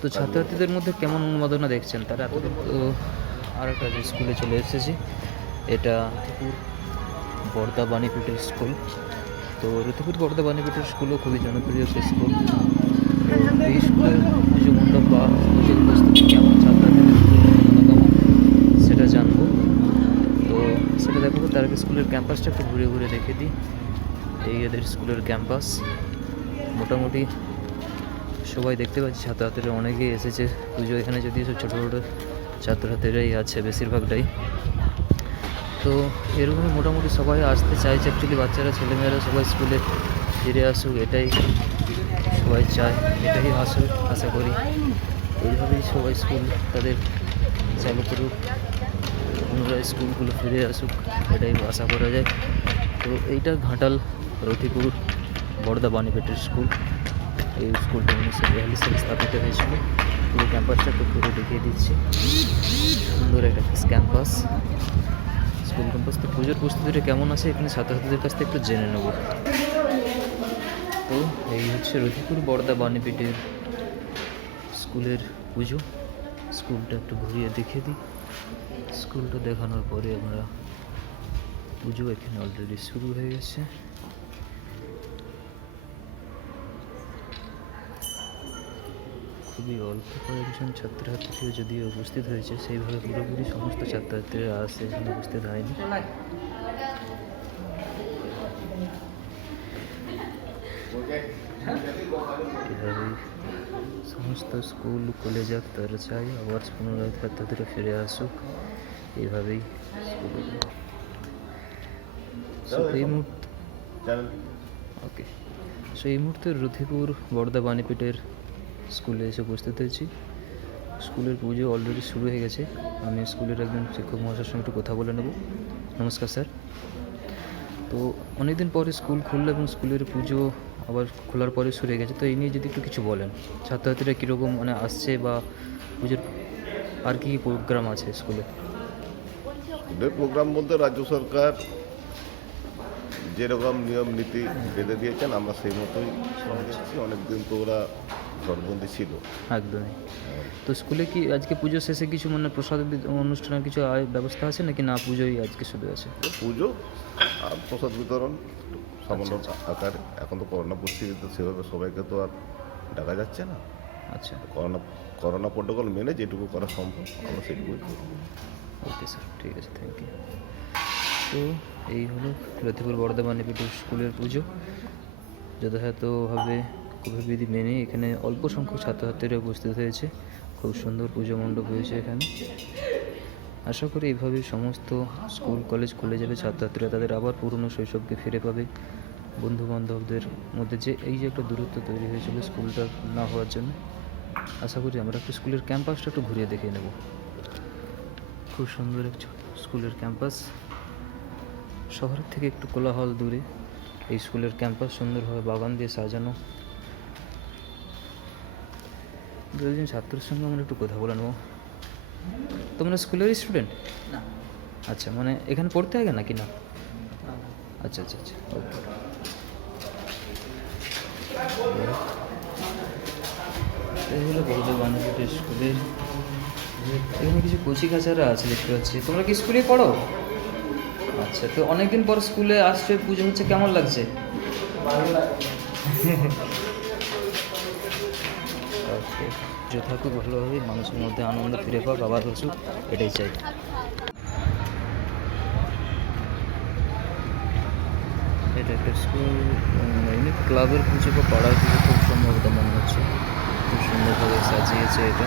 তো ছাত্রছাত্রীদের মধ্যে কেমন উন্মাদনা দেখছেন তারা? এতদিন তো আর একটা যে স্কুলে চলে এসেছি, এটা রতিপুর বর্দা বাণীপীঠের স্কুল। তো রতিপুর বর্দা বাণীপীঠের স্কুলও খুবই জনপ্রিয় একটি স্কুল। তো এই স্কুলের পুজো মণ্ডপ বা পুজোর প্রস্তুতি কেমন, ছাত্রছাত্রীদের উন্মাদনা কেমন, সেটা জানবো। তো সেটা দেখাবো, তার আগে স্কুলের ক্যাম্পাসটা একটু ঘুরে ঘুরে দেখে দিই। এই এদের স্কুলের ক্যাম্পাস। মোটামুটি সবাই দেখতে পাচ্ছি, ছাত্রছাত্রীরা অনেকেই এসেছে পুজো এখানে, যদিও সব ছোটো ছোটো ছাত্রছাত্রীরাই আছে বেশিরভাগটাই। তো এরকমই মোটামুটি সবাই আসতে চাইছে, অ্যাকচুয়ালি বাচ্চারা ছেলেমেয়েরা সবাই স্কুলে ফিরে আসুক, এটাই সবাই চায়, এটাই আশা করি। এইভাবেই সবাই স্কুল তাদের চালু করুক, পুনরায় স্কুলগুলো ফিরে আসুক, এটাই আশা করা যায়। তো এইটা ঘাটাল রতিপুর বর্দা বাণীপীঠের স্কুল। এই স্কুলটা 1942 সালে স্থাপিত হয়েছিল। পুরো ক্যাম্পাসটা একটু ঘুরে দেখিয়ে দিচ্ছি। সুন্দর একটা ক্যাম্পাস, স্কুল ক্যাম্পাস। তো পুজোর প্রস্তুতিটা কেমন আছে এখানে ছাত্রছাত্রীদের কাছ থেকে একটু জেনে নেব। তো এই হচ্ছে রতিপুর বর্দা বাণীপীঠের স্কুলের পুজো। স্কুলটা একটু ঘুরিয়ে দেখিয়ে দিই। স্কুলটা দেখানোর পরে আমরা পুজো এখানে অলরেডি শুরু হয়ে গেছে। খুবই অল্প কয়েকজন ছাত্রছাত্রীও যদিও উপস্থিত হয়েছে, সেইভাবে পুরোপুরি সমস্ত ছাত্রছাত্রীরা আসে এখানে উপস্থিত হয়নি। এভাবেই সমস্ত স্কুল খুলে যাক, তারা চাই আবার পুনরায় ছাত্রছাত্রীরা ফিরে আসুক, এইভাবেই এই মুহূর্তে ওকে। সো এই মুহূর্তে রতিপুর বর্দা বাণীপীঠের স্কুলে এসে উপস্থিত হয়েছি। স্কুলের পুজো অলরেডি শুরু হয়ে গেছে। আমি স্কুলের একজন শিক্ষক মহাশয়ের সঙ্গে একটু কথা বলে নেব। নমস্কার স্যার। তো অনেকদিন পরে স্কুল খুললো এবং স্কুলের পুজো আবার খোলার পরে শুরু হয়ে গেছে, তো এই নিয়ে যদি একটু কিছু বলেন, ছাত্রছাত্রীরা কীরকম মানে আসছে, বা পুজোর আর কী কী প্রোগ্রাম আছে স্কুলে? স্কুলের প্রোগ্রাম বলতে রাজ্য সরকার যেরকম নিয়ম নীতি বেঁধে দিয়েছেন আমরা সেই মতোই দেখছি। অনেকদিন তো ওরা ঘরবন্দি ছিল একদমই। তো স্কুলে কি আজকে পুজো শেষে কিছু মানে প্রসাদ অনুষ্ঠানের কিছু ব্যবস্থা আছে নাকি না, পুজোই আজকে শুধু আছে? পুজো আর প্রসাদ বিতরণ সামান্য আকারে। এখন তো করোনা পরিস্থিতিতে সেভাবে সবাইকে তো আর ডাকা যাচ্ছে না। আচ্ছা, করোনা প্রোটোকল মেনে যেটুকু করা সম্ভব আমরা সেটুকুই করি। ওকে স্যার, ঠিক আছে, থ্যাংক ইউ। তো এই হলো রতিপুর বর্দা বাণীপীঠের স্কুলের পুজো। যথাযথভাবে কোভিড বিধি মেনে এখানে অল্প সংখ্যক ছাত্রছাত্রীরা উপস্থিত হয়েছে। খুব সুন্দর পুজো মণ্ডপ হয়েছে এখানে। আশা করি এইভাবেই সমস্ত স্কুল কলেজ খুলে যাবে, ছাত্রছাত্রীরা তাদের আবার পুরনো শৈশবকে ফিরে পাবে। বন্ধুবান্ধবদের মধ্যে যে এই যে একটা দূরত্ব তৈরি হয়েছিল স্কুলটা না হওয়ার জন্য, আশা করি আমরা একটু স্কুলের ক্যাম্পাসটা একটু ঘুরিয়ে দেখে নেব। খুব সুন্দর এক স্কুলের ক্যাম্পাস, শহরের থেকে একটু কোলাহল দূরে এই স্কুলের ক্যাম্পাস, সুন্দরভাবে বাগান দিয়ে সাজানো। দুজন ছাত্রের সঙ্গে আমরা একটু কথা বলে নেব। তোমরা স্কুলেরই স্টুডেন্ট? না। আচ্ছা, মানে এখানে পড়তে আগে নাকি না? আচ্ছা আচ্ছা আচ্ছা, ওকে। এই হলো বর্দা বাণীপীঠের স্কুলের। এখানে কিছু কচি কাচারা আছে দেখতে পাচ্ছি। তোমরা কি স্কুলে পড়ো? আচ্ছা, তো অনেকদিন পর স্কুলে আসছে, পুজো হচ্ছে, কেমন লাগছে? ওকে, পুজো থাকুক ভালোভাবে, মানুষের মধ্যে আনন্দ ফিরে পাক, আবার আসুক, এটাই চাই। এটা একটা স্কুল, এমনি ক্লাবের পুজো বা পাড়ার পুজো খুব সম্ভবত মনে হচ্ছে। খুব সুন্দরভাবে সাজিয়েছে এটা।